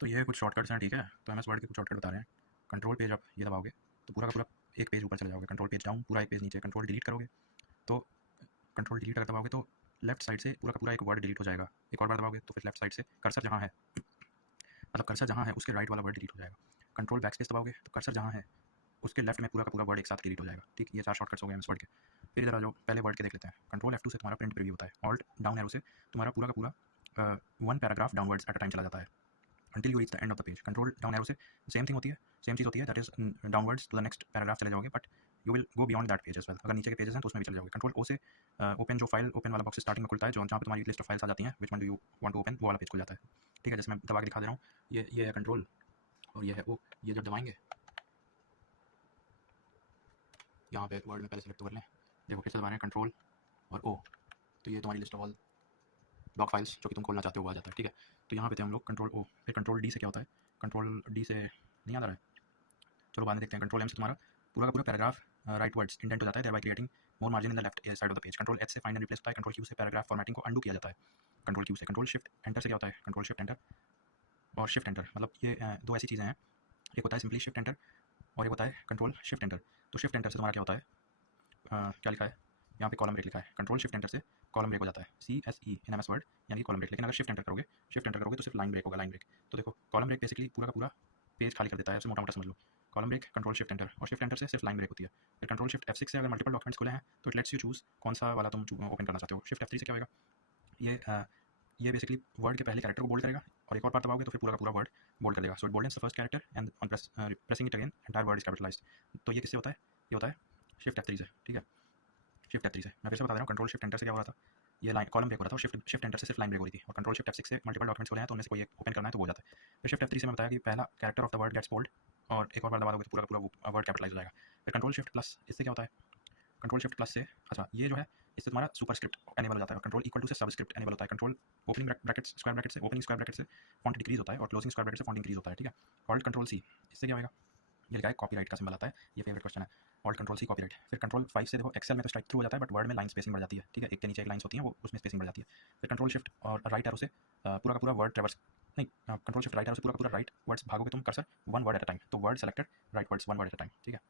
तो ये कुछ शॉर्टकट्स हैं, ठीक है। तो एमएस वर्ड के कुछ शॉर्टकट बता रहे हैं। कंट्रोल पेज आप ये दबाओगे तो पूरा का पूरा एक पेज ऊपर चले जाओगे, कंट्रोल पेज डाउन पूरा एक पेज नीचे, कंट्रोल डिलीट करोगे तो कंट्रोल डिलीट अगर दबाओगे तो लेफ्ट साइड से पूरा का पूरा एक वर्ड डिलीट हो जाएगा। एक और बार दबाओगे तो फिर लेफ्ट साइड से कर्सर जहाँ है, मतलब कर्सर जहाँ है उसके राइट वाला वर्ड डिलीट हो जाएगा। कंट्रोल बैक स्पेस दबाओगे तो कर्सर जहाँ है उसके लेफ्ट में पूरा का पूरा वर्ड एक साथ डिलीट हो जाएगा। ठीक, ये 4 शॉर्टकट्स हो गए एमएस वर्ड के। फिर इधर आ जाओ, पहले वर्ड के देख लेते हैं। कंट्रोल F2 से तुम्हारा प्रिंट प्रीव्यू होता है, ऑल्ट डाउन एरो से तुम्हारा पूरा का पूरा one paragraph downwards eight a time चला जाता है until you reach the end of the page. Control down arrow से सेम थिंग होती है, सेम चीज़ होती है, that is downwards to the next paragraph चले जाओगे, but you will go beyond that page as well. अगर नीचे के पेजेस हैं तो उसमें भी चले जाओगे। कंट्रोल ओ से ओपन, जो फाइल ओपन वाला बॉक्स स्टार्टिंग में खुलता है, जो जहाँ पे तुम्हारी लिस्ट ऑफ फाइल्स आ जाती हैं, which one do you want to open, वो वाला पेज खुल जाता है। ठीक है, जैसे मैं दबा के दिखा दे रहा हूँ, ये है कंट्रोल और ये है ओ। ये जब दबाएंगे यहाँ पे वर्ड में पहले सेलेक्ट कर लें, देखो फिर से दबा रहे हैं कंट्रोल और ओ, तो ये तुम्हारी list of all doc files जो कि तुम खोलना चाहते हो वो आ जाता है। ठीक है, तो यहाँ पे थे हम लोग कंट्रोल ओ। फिर कंट्रोल डी से क्या होता है, कंट्रोल डी से नहीं आ रहा है, चलो बाद में देखते हैं। कंट्रोल एम से तुम्हारा पूरा का पूरा पैराग्राफ राइट वर्ड्स इंडेंट हो जाता है, thereby creating more margin in the left side of the page. Control H से फाइंड एंड रिप्लेस होता है। कंट्रोल क्यू से पैराग्राफ फॉर्मेटिंग को अंडू किया जाता है। कंट्रोल क्यू से कंट्रोल शिफ्ट एंटर से क्या होता है, कंट्रोल शिफ्ट एंटर और शिफ्ट एंटर, मतलब ये दो ऐसी चीज़ें हैं, एक होता है सिंपली शिफ्ट एंटर और एक होता है कंट्रोल शिफ्ट एंटर। तो शिफ्ट एंटर से तुम्हारा क्या होता है, क्या लिखा है यहाँ पे, कॉलम ब्रेक लिखा है। कंट्रोल शिफ्ट एंटर से कॉलम ब्रेक हो जाता है, CSE इन एमएस वर्ड, यानी कि कॉलम ब्रेक। लेकिन अगर शिफ्ट एंटर करोगे तो सिर्फ लाइन ब्रेक होगा, लाइन ब्रेक। तो देखो कॉलम ब्रेक बेसिकली पूरा का पूरा पेज खाली कर देता है, उसे मोटा मोटा समझ लो। Column break, control shift enter, और शिफ्ट एंटर से सिर्फ लाइन ब्रेक होती है। फिर कंट्रोल शिफ्ट F6 से अगर मल्टीपल डॉक्यूमेंट्स खुले हैं तो इट लेट्स यू चूज कौन सा वाला तुम ओपन करना चाहते हो। शिफ्ट F3 से क्या होगा, ये बेसिकली वर्ड के पहले कैरेक्टर को बोल्ड करेगा, और एक और बार दबाओगे तो फिर पूरा का पूरा वर्ड बोल्ड कर देगा। So it boldens the first character and on pressing it again entire word is capitalized. तो ये किससे होता है, ये होता है शिफ्ट F3 से। ठीक है, शिफ्ट F3 से मैं फिर से बता रहा हूँ। कंट्रोल शिफ्ट एंटर से क्या हो रहा था, ये लाइन कॉलम ब्रेक हो रहा था, और शिफ्ट एंटर से सिर्फ लाइन ब्रेक हो रही थी। और कंट्रोल शिफ्ट F6 से मल्टीपल डॉक्यूमेंट्स खोले हैं तो उनमें से कोई एक ओपन करना है तो वो हो जाता है। फिर शिफ्ट F3 से मैं बताया कि पहला character of the word gets bold, और एक और बार दबा दोगे तो पूरा का पूरा वर्ड कैपिटलाइज हो जाएगा। फिर कंट्रोल शिफ्ट प्लस, इससे क्या होता है, कंट्रोल शिफ्ट प्लस से, अच्छा ये जो है इससे तुम्हारा सुपरस्क्रिप्ट एनेबल हो जाता है। कंट्रोल इक्वल टू से सबस्क्रिप्ट एनेबल होता है। Control opening brackets square bracket से, ओपनिंग स्क्वायर ब्रैकेट से फॉन्ट डिक्रीज होता है, और क्लोजिंग स्क्वायर ब्रैकेट से फॉन्ट इंक्रीज होता है। ठीक है, ऑल्ट कंट्रोल सी, इससे क्या होगा, ये लिखा है कॉपीराइट का सिंबल आता है, ये फेवरेट क्वेश्चन है। Alt control C copyright. फिर कंट्रोल 5 से देखो एक्सेल में तो स्ट्राइक थ्रू हो जाता है, बट वर्ड में लाइन स्पेसिंग बढ़ जाती है। ठीक है, एक के नीचे एक लाइन्स होती हैं, वो उसमें स्पेसिंग बढ़ जाती है। फिर कंट्रोल शिफ्ट और राइट एरो से पूरा का पूरा वर्ड ट्रेवर्स, नहीं, कंट्रोल शिफ्ट राइट एरो से पूरा का पूरा राइट वर्ड्स भागोगे तुम cursor one word at a time, तो word selected right words one word at a time. ठीक है,